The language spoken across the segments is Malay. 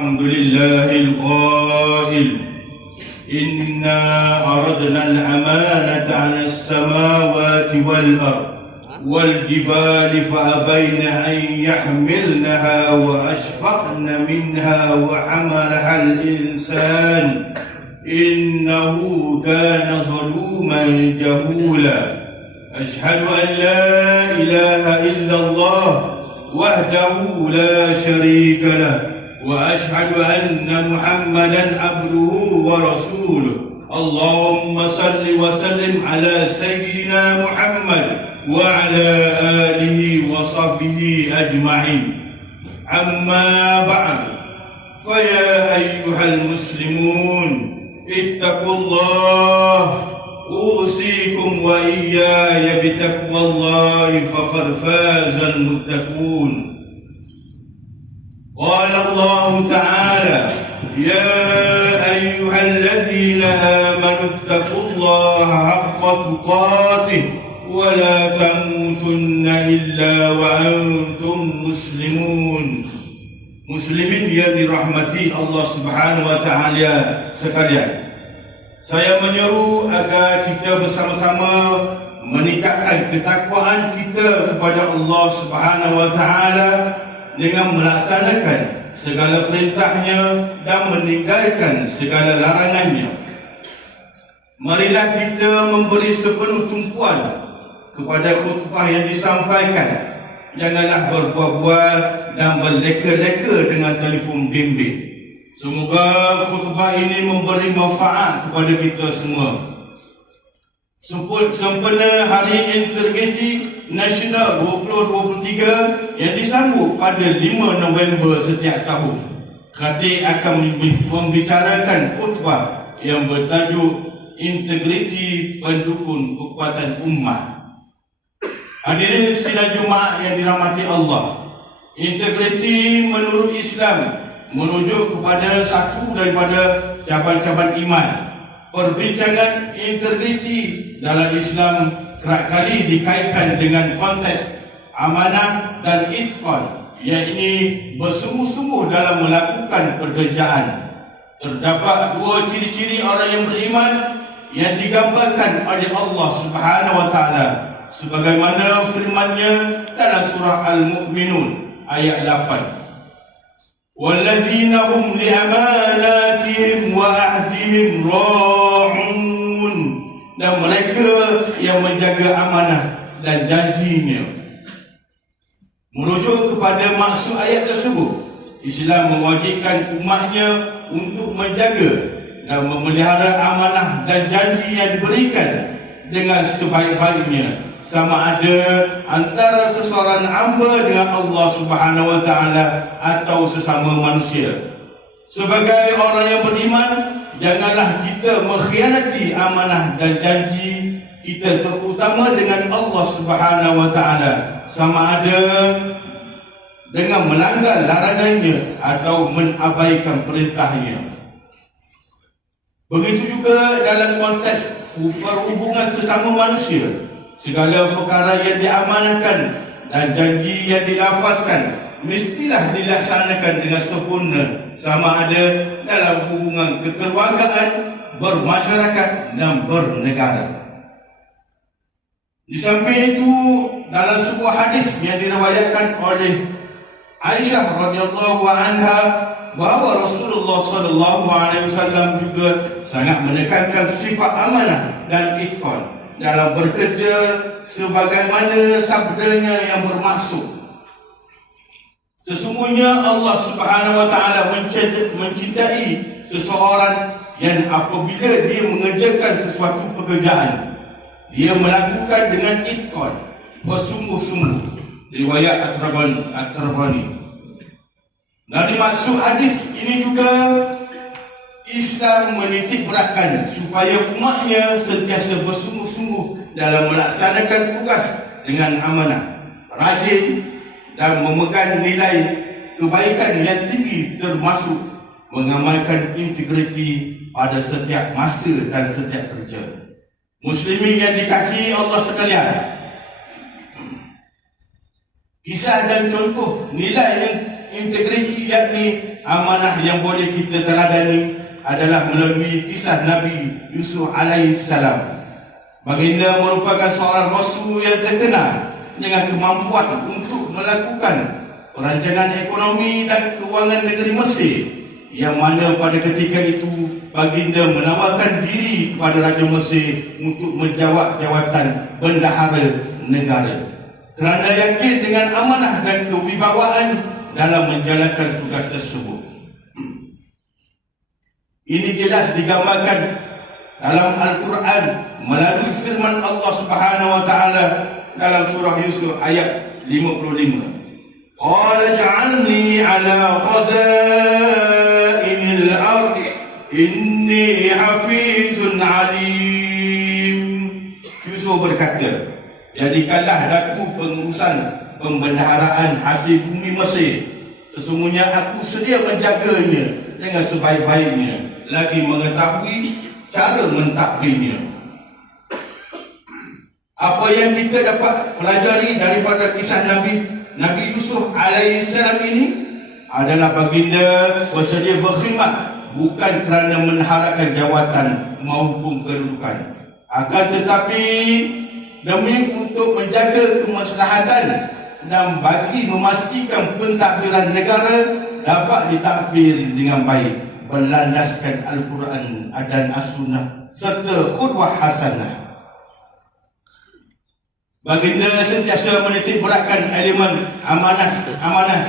الحمد لله القائل إنا عرضنا الأمانة على السماوات والأرض والجبال فأبين أن يحملنها وأشفقن منها وحملها الإنسان إنه كان ظلوما جهولا. أشهد أن لا إله إلا الله وحده لا شريك له وأشهد أن محمدا عبده ورسوله. اللهم صل وسلم على سيدنا محمد وعلى آله وصحبه أجمعين. أما بعد، فيا أيها المسلمون اتقوا الله، أوصيكم وإياي بتقوى الله فقد فاز المتقون. قال الله تعالى: يا أيها الذين آمنوا اتقوا الله حق تقاته ولا تموتن إلا وأنتم مسلمون. Muslimin yang dirahmati Allah Subhanahu wa taala sekalian, saya menyeru agar kita bersama-sama meningkatkan ketakwaan kita kepada Allah Subhanahu wa taala dengan melaksanakan segala perintahnya dan meninggalkan segala larangannya. Marilah kita memberi sepenuh tumpuan kepada khutbah yang disampaikan. Janganlah berbual-bual dan berleka-leka dengan telefon bimbit. Semoga khutbah ini memberi manfaat kepada kita semua. Sempena Hari Integriti Nasional 2023 yang disambut pada 5 November setiap tahun, Khatib akan membicarakan khutbah yang bertajuk Integriti Pendukung Kekuatan Umat. Hadirin sidang Jumaat yang dirahmati Allah, integriti menurut Islam merujuk kepada satu daripada cabang-cabang iman. Perbincangan integriti dalam Islam kerap kali dikaitkan dengan konteks amanah dan itqan, yakni bersungguh-sungguh dalam melakukan pekerjaan. Terdapat dua ciri-ciri orang yang beriman yang digambarkan oleh Allah Subhanahu wa taala, sebagaimana firman-Nya dalam surah Al-Mu'minun ayat 8. Wallazina hum li'amanatihim wa ahdihim ra'un, dan mereka yang menjaga amanah dan janjinya. Merujuk kepada maksud ayat tersebut, Islam mewajibkan umatnya untuk menjaga dan memelihara amanah dan janji yang diberikan dengan sebaik-baiknya, sama ada antara seseorang hamba dengan Allah Subhanahu wa taala atau sesama manusia. Sebagai orang yang beriman, janganlah kita mengkhianati amanah dan janji kita, terutama dengan Allah Subhanahu wa taala, sama ada dengan melanggar larangannya atau mengabaikan perintahnya. Begitu juga dalam konteks perhubungan sesama manusia. Segala perkara yang diamanahkan dan janji yang dilafazkan mestilah dilaksanakan dengan sempurna, sama ada dalam hubungan kekeluargaan, bermasyarakat dan bernegara. Di samping itu, dalam sebuah hadis yang diriwayatkan oleh Aisyah radhiyallahu anha, bahawa Rasulullah sallallahu alaihi wasallam juga sangat menekankan sifat amanah dan itqan dalam bekerja, sebagaimana sabdanya yang bermaksud, sesungguhnya Allah Subhanahu wa taala mencintai seseorang yang apabila dia mengerjakan sesuatu pekerjaan, dia melakukan dengan itqan, bersungguh-sungguh. Riwayat At-Tirmidzi. Dari maksud hadis ini juga, Islam menitik beratkan supaya umatnya sentiasa bersungguh-sungguh dalam melaksanakan tugas dengan amanah, rajin dan memegang nilai kebaikan yang tinggi, termasuk mengamalkan integriti pada setiap masa dan setiap kerja. Muslimin yang dikasihi Allah sekalian, kisah dan contoh nilai integriti yakni amanah yang boleh kita teladani adalah melalui kisah Nabi Yusuf alaihissalam. Baginda merupakan seorang rasul yang terkenal dengan kemampuan untuk melakukan perancangan ekonomi dan kewangan negeri Mesir, yang mana pada ketika itu baginda menawarkan diri kepada Raja Mesir untuk menjawab jawatan bendahara negara kerana yakin dengan amanah dan kewibawaan dalam menjalankan tugas tersebut. Ini jelas digambarkan dalam Al-Quran melalui firman Allah Subhanahu wa taala dalam surah Yusuf ayat 55. Qala ja'alni 'ala khazainil ardh inni hafizun 'alim. Yusuf berkata, jadikanlah aku pengurusan pembendaharaan hasil bumi Mesir. Sesungguhnya aku sedia menjaganya dengan sebaik-baiknya, lagi mengetahui cara mentadbirnya. Apa yang kita dapat pelajari daripada kisah Nabi Yusuf alaihissalam ini adalah baginda bersedia berkhidmat bukan kerana mengharapkan jawatan maupun kedudukan, akan tetapi demi untuk menjaga kemaslahatan dan bagi memastikan pentadbiran negara dapat ditadbir dengan baik berlandaskan Al-Quran dan As-Sunnah serta khudwah hasanah. Baginda sentiasa menitik beratkan elemen amanah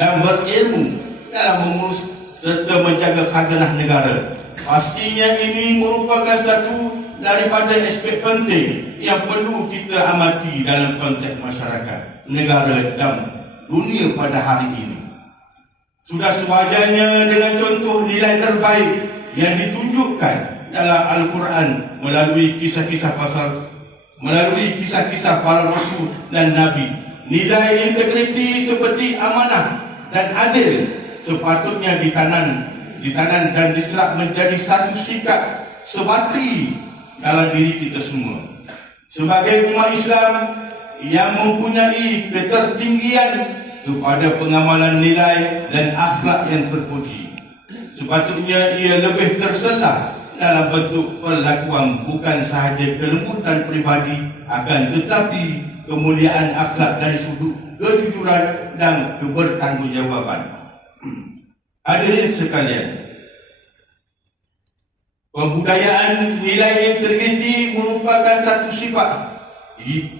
dan berilmu dalam mengurus serta menjaga khazanah negara. Pastinya ini merupakan satu daripada aspek penting yang perlu kita amati dalam konteks masyarakat, negara dan dunia pada hari ini. Sudah sewajarnya dengan contoh nilai terbaik yang ditunjukkan dalam Al-Quran melalui kisah-kisah para rasul dan nabi. Nilai integriti seperti amanah dan adil sepatutnya ditanam dan diserap menjadi satu sikap sebati dalam diri kita semua. Sebagai umat Islam yang mempunyai ketertinggian kepada pengamalan nilai dan akhlak yang terpuji, sepatutnya ia lebih terselah dalam bentuk perlakuan bukan sahaja kelembutan peribadi, akan tetapi kemuliaan akhlak dari sudut kejujuran dan kebertanggungjawaban. Hadirin sekalian, pembudayaan nilai integriti merupakan satu sifat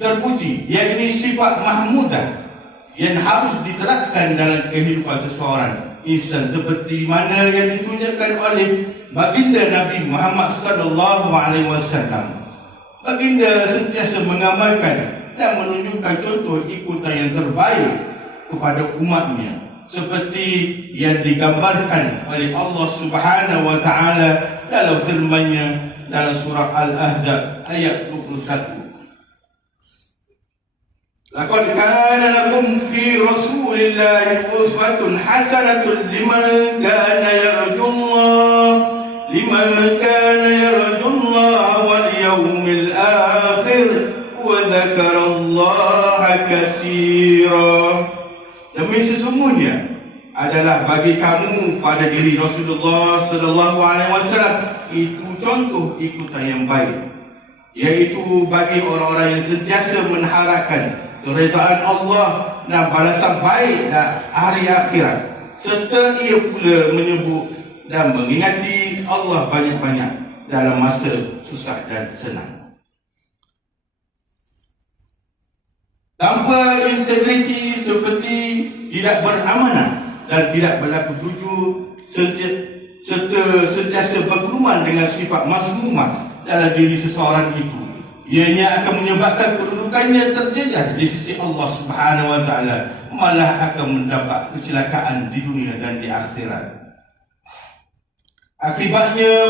terpuji, yakni sifat mahmudah yang harus diterapkan dalam kehidupan seseorang insan, seperti mana yang ditunjukkan oleh baginda Nabi Muhammad sallallahu alaihi wasallam. Baginda sentiasa mengamalkan dan menunjukkan contoh ikutan yang terbaik kepada umatnya, seperti yang digambarkan oleh Allah Subhanahu wa taala dalam firman-Nya dalam surah Al-Ahzab ayat 21. Laqad kana lakum fi Rasulillahi uswatun hasanatun liman kana yarjullaha wal yawmil akhir wa dzakarallaha katsira. Demi sesungguhnya adalah bagi kamu pada diri Rasulullah sallallahu alaihi wasallam itu contoh ikutan yang baik, yaitu bagi orang-orang yang sentiasa mengharapkan keredaan Allah dan balasan baik dan hari akhirat, serta ia pula menyebut dan mengingati Allah banyak-banyak dalam masa susah dan senang. Tanpa integriti seperti tidak beramanah dan tidak berlaku jujur serta sentiasa berkeruman dengan sifat mazmumah dalam diri seseorang itu, ianya akan menyebabkan kedudukannya terjejas di sisi Allah Subhanahu wa taala, malah akan mendapat kecelakaan di dunia dan di akhirat. Akibatnya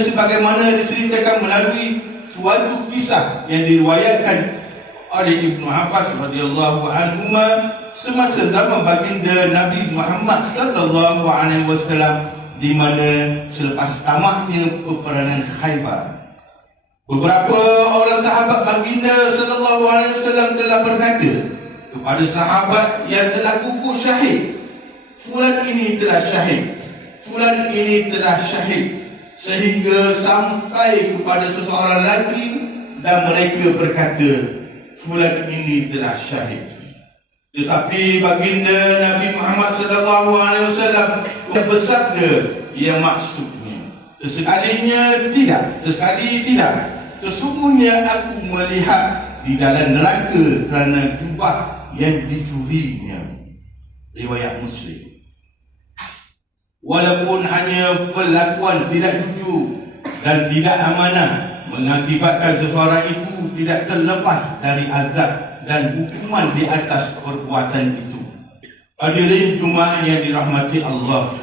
sebagaimana diceritakan melalui suatu kisah yang diriwayatkan oleh Ibnu Abbas radhiyallahu anhu semasa zaman baginda Nabi Muhammad sallallahu alaihi wasallam, di mana selepas tamatnya peperangan Khaybar, beberapa orang sahabat baginda sallallahu alaihi wasallam telah berkata kepada sahabat yang telah gugur syahid, fulan ini telah syahid, fulan ini telah syahid, sehingga sampai kepada seseorang lagi dan mereka berkata fulan ini telah syahid. Tetapi baginda Nabi Muhammad sallallahu alaihi wasallam bersabda, yang maksudnya sesekalinya tidak, sesekali tidak, sesungguhnya aku melihat di dalam neraka kerana jubah yang dicurinya. Riwayat Muslim. Walaupun hanya perlakuan tidak jujur dan tidak amanah mengakibatkan seseorang itu tidak terlepas dari azab dan hukuman di atas perbuatan itu. Hadirin Jumaat yang dirahmati Allah,